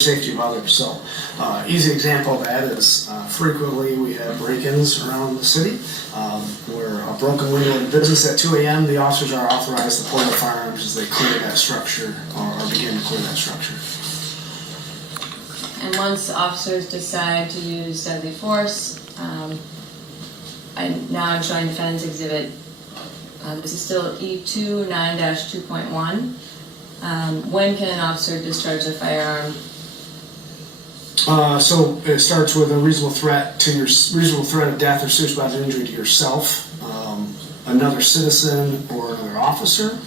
safety of others. So easy example of that is frequently we have break-ins around the city where a broken window in business at 2 a.m. the officers are authorized to pull their firearms as they clear that structure or begin to clear that structure. And once officers decide to use deadly force, now I'm showing Defendant's Exhibit. This is still E2 9-2.1. When can an officer discharge a firearm? So it starts with a reasonable threat of death or serious bodily injury to yourself, another citizen, or another officer,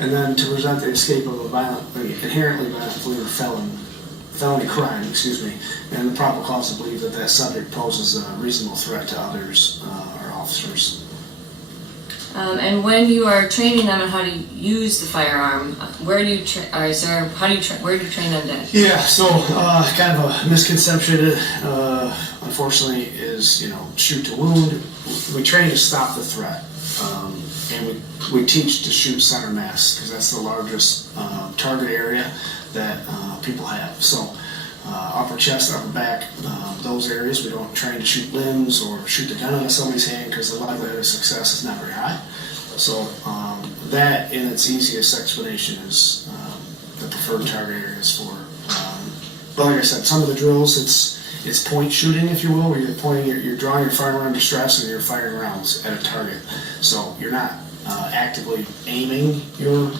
and then to present the escape of a inherently violent or felony crime, and the probable cause to believe that that subject poses a reasonable threat to others or officers. And when you are training them on how to use the firearm, where do you train them then? Yeah, so kind of a misconception, unfortunately, is shoot to wound. We train to stop the threat, and we teach to shoot center mass because that's the largest target area that people have. So upper chest, upper back, those areas. We don't train to shoot limbs or shoot the gun out of somebody's hand because the likelihood of success is not very high. So that, in its easiest explanation, is the preferred target areas for. But like I said, some of the drills, it's point shooting, if you will, where you're drawing your firearm under stress and you're firing rounds at a target. So you're not actively aiming your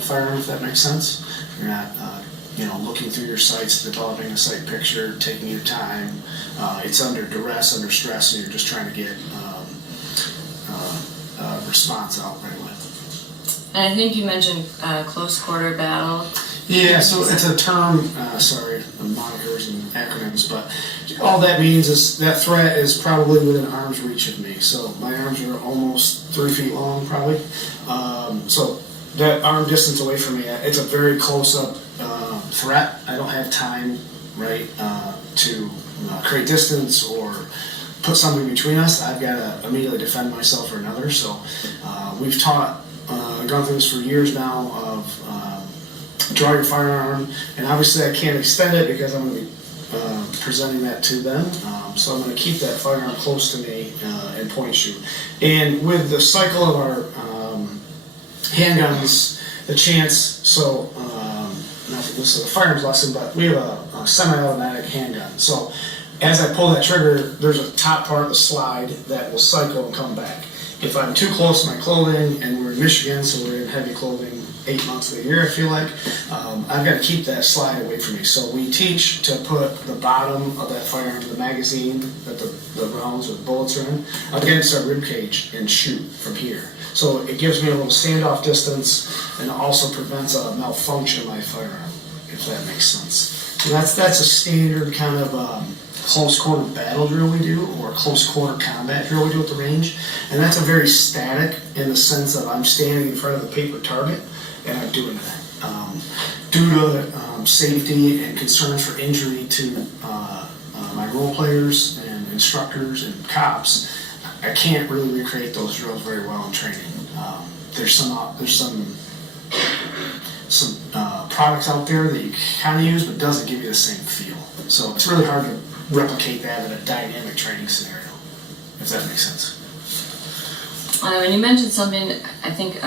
firearm, if that makes sense. You're not looking through your sights, developing a sight picture, taking your time. It's under duress, under stress, and you're just trying to get a response out right away. And I think you mentioned close quarter battle. Yeah, so it's a term, monikers and acronyms, but all that means is that threat is probably within arm's reach of me. So my arms are almost 3 feet long, probably. So that arm distance away from me, it's a very close-up threat. I don't have time, to create distance or put something between us. I've got to immediately defend myself or another. So we've gone through this for years now of draw your firearm, and obviously I can't extend it because I'm going to be presenting that to them. So I'm going to keep that firearm close to me and point shoot. And with the cycle of our handguns, the chance, not that this is a firearms lesson, but we have a semi-automatic handgun. So as I pull that trigger, there's a top part of the slide that will cycle and come back. If I'm too close to my clothing, and we're in Michigan, so we're in heavy clothing 8 months of the year, I feel like, I've got to keep that slide away from me. So we teach to put the bottom of that firearm, the magazine that the rounds or the bullets are in, against our rib cage and shoot from here. So it gives me a little standoff distance and also prevents a malfunction of my firearm, if that makes sense. So that's a standard kind of close quarter battle drill we do, or close quarter combat drill we do at the range. And that's a very static in the sense of I'm standing in front of the paper target and I'm doing that. Due to safety and concerns for injury to my role players and instructors and cops, I can't really recreate those drills very well in training. There's some products out there that you kind of use, but doesn't give you the same feel. So it's really hard to replicate that in a dynamic training scenario, if that makes sense. And you mentioned something, I think,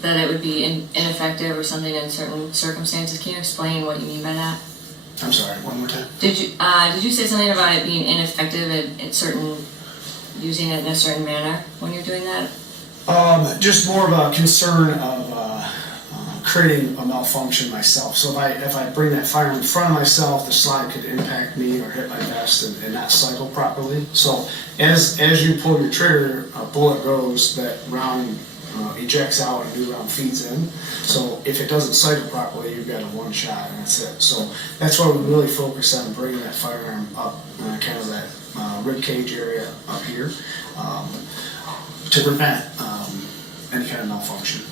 that it would be ineffective or something in certain circumstances. Can you explain what you mean by that? I'm sorry, one more time. Did you say something about it being ineffective using it in a certain manner when you're doing that? Just more of a concern of creating a malfunction myself. So if I bring that firearm in front of myself, the slide could impact me or hit my vest and not cycle properly. So as you pull your trigger, a bullet goes, that round ejects out and a new round feeds in. So if it doesn't cycle properly, you've got a one shot and that's it. So that's why we really focus on bringing that firearm up, kind of that rib cage area up here, to prevent any kind of malfunction.